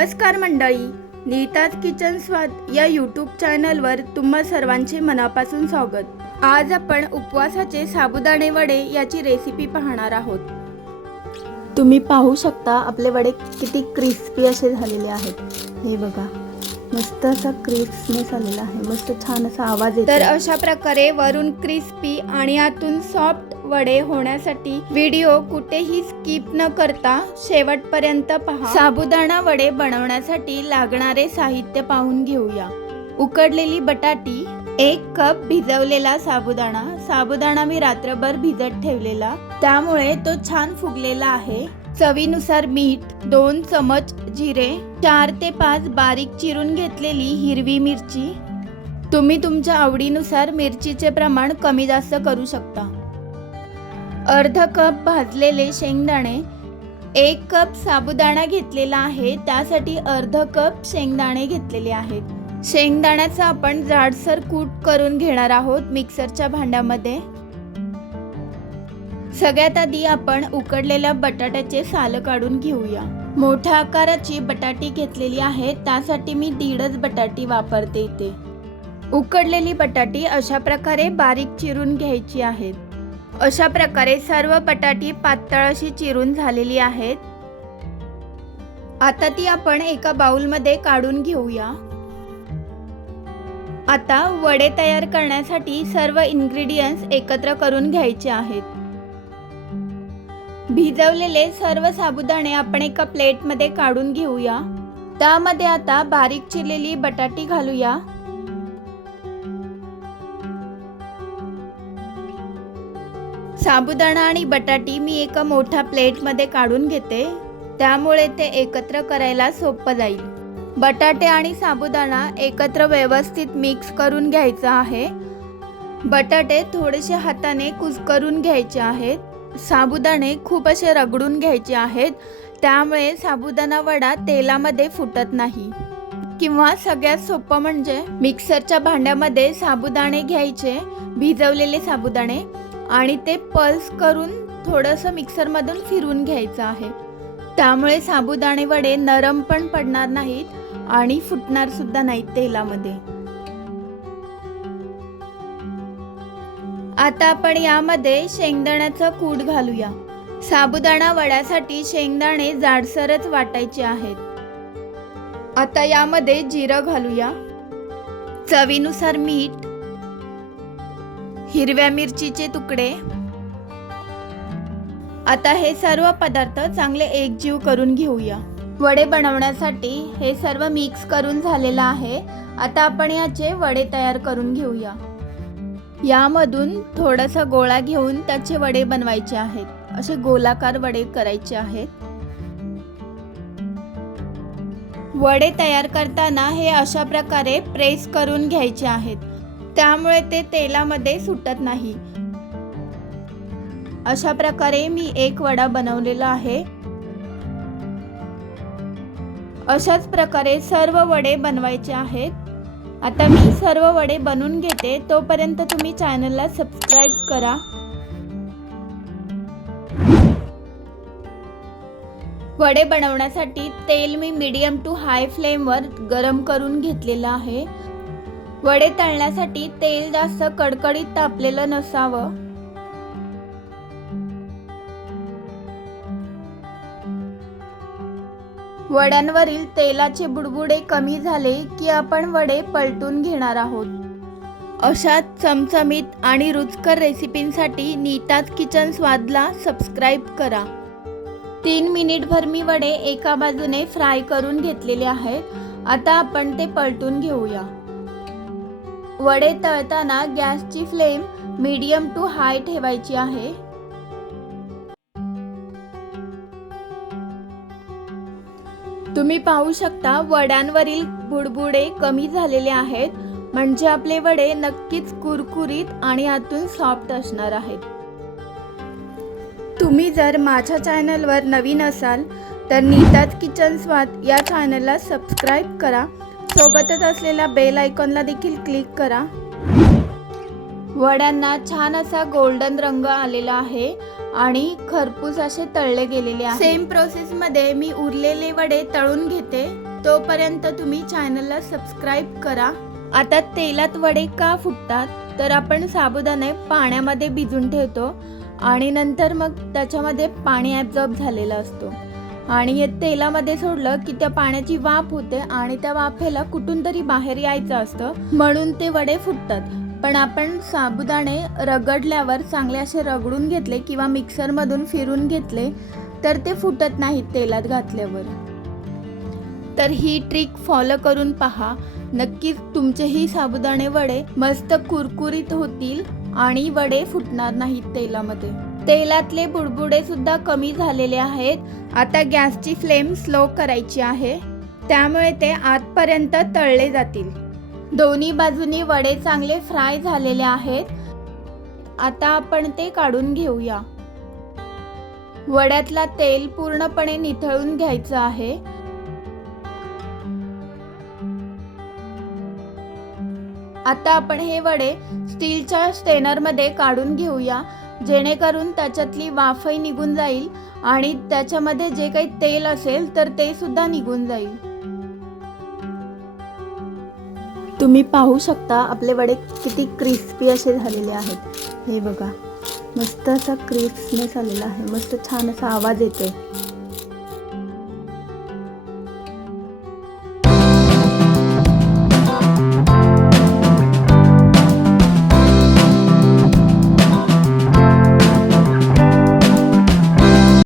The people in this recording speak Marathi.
नमस्कार मंडळी नीताज किचन स्वाद या यूट्यूब चॅनलवर तुम्हा सर्वांचे मनापासून स्वागत. आज आपण उपवासाचे साबुदाणे वडे याची रेसिपी पाहणार आहोत. तुम्ही पाहू शकता आपले वडे किती क्रिस्पी असे झालेले आहेत. हे बघा मस्त असा क्रिस्पनेस आलेला आहे. मस्त छान असा आवाज येतो तर अशा प्रकारे वरून क्रिस्पी आणि आतून सॉफ्ट वडे होण्यासाठी व्हिडिओ कुठेही स्किप न करता शेवटपर्यंत पहा. साबुदाणा वडे बनवण्यासाठी लागणारे साहित्य पाहून घेऊया. उकडलेली बटाटी एक कप भिजवलेला साबुदाणा. साबुदाणा मी रात्रभर भिजत ठेवलेला. त्यामुळे तो छान फुगलेला आहे. चवीनुसार मीठ दोन चमच जिरे चार ते पाच बारीक चिरून घेतलेली हिरवी मिरची. तुम्ही तुमच्या आवडीनुसार मिरचीचे प्रमाण कमी जास्त करू शकता. अर्ध कप भाजलेले शेंगदाणे एक कप साबुदाणा घेतलेला आहे त्यासाठी अर्ध कप शेंगदाणे घेतलेले आहेत. शेंगदाण्याचा आपण जाडसर कूट करून घेणार आहोत मिक्सरच्या भांड्यामध्ये. सगळ्यात आधी आपण उकडलेल्या बटाट्याचे साल काढून घेऊया. मोठ्या आकाराची बटाटी घेतलेली आहे त्यासाठी मी दीडच बटाटी वापरते इथे. उकडलेली बटाटी अशा प्रकारे बारीक चिरून घ्यायची आहेत अशा प्रकारे सर्व बटाटी पातळ अशी चिरून झालेली आहेत. आता ती आपण एका बाउलमध्ये काढून घेऊया. आता वडे तयार करण्यासाठी सर्व इन्ग्रेडियंट्स एकत्र करून घ्यायचे आहेत. भिजवलेले सर्व साबुदाणे आपण एका प्लेटमध्ये काढून घेऊया. त्यामध्ये आता बारीक चिरलेली बटाटी घालूया. साबुदाणा आणि बटाटी मी एका मोठ्या प्लेटमध्ये काढून घेते. त्यामुळे ते एकत्र करायला सोपं जाईल. बटाटे आणि साबुदाणा एकत्र व्यवस्थित मिक्स करून घ्यायचा आहे. बटाटे थोडेसे हाताने कुस्करून घ्यायचे आहेत. साबुदाणे खूप असे रगडून घ्यायचे आहेत. त्यामुळे साबुदाणा वडा तेलामध्ये फुटत नाही. किंवा सगळ्यात सोपं म्हणजे मिक्सरच्या भांड्यामध्ये साबुदाणे घ्यायचे. भिजवलेले साबुदाणे. आणि ते पल्स करून थोडंसं मिक्सरमधून फिरून घ्यायचं आहे. त्यामुळे साबुदाणे वडे नरम पण पडणार नाहीत आणि फुटणार सुद्धा नाहीत तेलामध्ये. आता आपण यामध्ये शेंगदाण्याचं कूट घालूया. साबुदाणा वड्यासाठी शेंगदाणे जाडसरच वाटायचे आहेत. आता यामध्ये जिरं घालूया. चवीनुसार मीठ हिरव्या मिरचीचे तुकडे. आता हे सर्व पदार्थ चांगले एकजीव करून घेऊया. वडे बनवण्यासाठी हे सर्व मिक्स करून झालेलं आहे. आता आपण याचे वडे तयार करून घेऊया. यामधून थोडासा गोळा घेऊन त्याचे वडे बनवायचे आहेत. असे गोलाकार वडे करायचे आहेत. वडे तयार करताना हे अशा प्रकारे प्रेस करून घ्यायचे आहेत. त्यामुळे ते तेलामध्ये सुटत नाही. अशा प्रकारे मी एक वडा बनवलेला आहे. अशाच प्रकारे सर्व वडे बनवायचे आहेत. आता मी सर्व वडे बनवून घेते. तोपर्यंत तुम्ही चॅनलला सबस्क्राईब करा. वडे बनवण्यासाठी तेल मी मीडियम टू हाय फ्लेमवर गरम करून घेतलेलं आहे. वडे तळण्यासाठी तेल जास्त कडकडीत तापलेलं नसावं. वड्यांवरील तेलाचे बुडबुडे कमी झाले की आपण वडे पलटून घेणार आहोत. अशा चमचमीत आणि रुचकर रेसिपींसाठी नीताज किचन स्वादला सबस्क्राईब करा. तीन मिनिटभर मी वडे एका बाजूने फ्राय करून घेतलेले आहेत. आता आपण ते पलटून घेऊया. वडे तळताना गॅसची फ्लेम मीडियम टू हाय ठेवायची आहे. तुम्ही पाहू शकता वड्यांवरील बुडबुडे कमी झालेले आहेत. म्हणजे आपले वडे नक्कीच कुरकुरीत आणि आतून सॉफ्ट असणार आहेत. तुम्ही जर माझ्या चॅनलवर नवीन असाल तर नीताज किचन स्वाद या चॅनलला सबस्क्राईब करा. सोबतच असलेल्या बेल आयकॉनला देखील क्लिक करा. वड्यांना छान असा गोल्डन रंग आलेला आहे आणि खरपूस असे तळले गेलेले आहे. सेम प्रोसेस मध्ये मी उरलेले वडे तळून घेते. तोपर्यंत तुम्ही चॅनलला सबस्क्राईब करा. आता तेलात वडे का फुटतात? तर आपण साबुदाणे पाण्यामध्ये भिजून ठेवतो आणि नंतर मग त्याच्यामध्ये पाणी ॲब्झॉर्ब झालेलं असतो. आणि हे तेलामध्ये सोडलं की त्या पाण्याची वाफ होते आणि त्या वाफेला कुठून तरी बाहेर यायचं असतं. म्हणून ते वडे फुटतात. पण आपण साबुदाणे रगडल्यावर चांगले असे रगडून घेतले किंवा मिक्सरमधून फिरून घेतले तर ते फुटत नाहीत तेलात घातल्यावर. तर ही ट्रिक फॉलो करून पहा. नक्कीच तुमचेही साबुदाणे वडे मस्त कुरकुरीत होतील आणि वडे फुटणार नाहीत तेलामध्ये. तेलातले बुडबुडे सुद्धा कमी झालेले आहेत. आता गॅसची फ्लेम स्लो करायची आहे. त्यामुळे ते आतपर्यंत तळले जातील. दोन्ही बाजूनी वडे चांगले फ्राय झालेले आहेत. आता आपण ते काढून घेऊया. वड्यातला तेल पूर्णपणे निथळून घ्यायचं आहे. आता आपण हे वडे स्टीलच्या स्टेनरमध्ये काढून घेऊया. जेणेकरून त्याच्यातली वाफही निघून जाईल आणि त्याच्यामध्ये जे काही तेल असेल तर ते सुद्धा निघून जाईल. तुम्ही पाहू शकता आपले वडे किती क्रिस्पी असे झालेले आहेत. हे बघा मस्त असा क्रिस्पनेस आलेला आहे. मस्त छान असा आवाज येतोय.